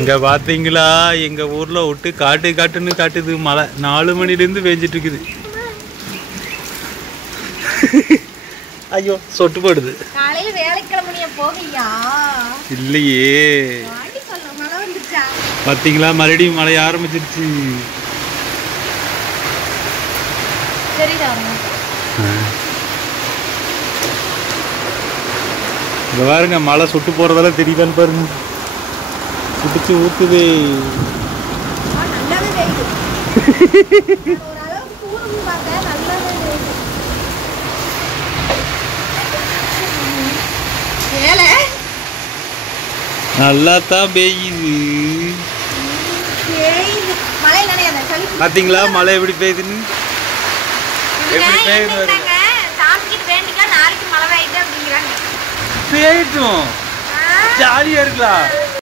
இங்க பாத்தீங்களா எங்க ஊர்ல விட்டு காட்டுன்னு காட்டுது மழை 4 மணிலேருந்து பெஞ்சிட்டு இருக்குது. ஐயோ சொட்டு போடுது. காலையில வேலைக்கு கிளம்புனியா போகலையா? இல்லையே. மழை வந்துச்சா? பாத்தீங்களா மறுபடியும் மழை ஆரம்பிச்சிருச்சு. இங்க பாருங்க மழை சொட்டு போறதெல்லாம் தெரியுதான்னு பாருங்க. குடிச்சு ஊத்துதே. நல்லா தான் பெய்யுது. பாத்தீங்களா மழை எப்படி பெய்யுதுன்னு? எப்படி பெய்யுது? பெய்யட்டும், ஜாலியா இருக்கலாம்.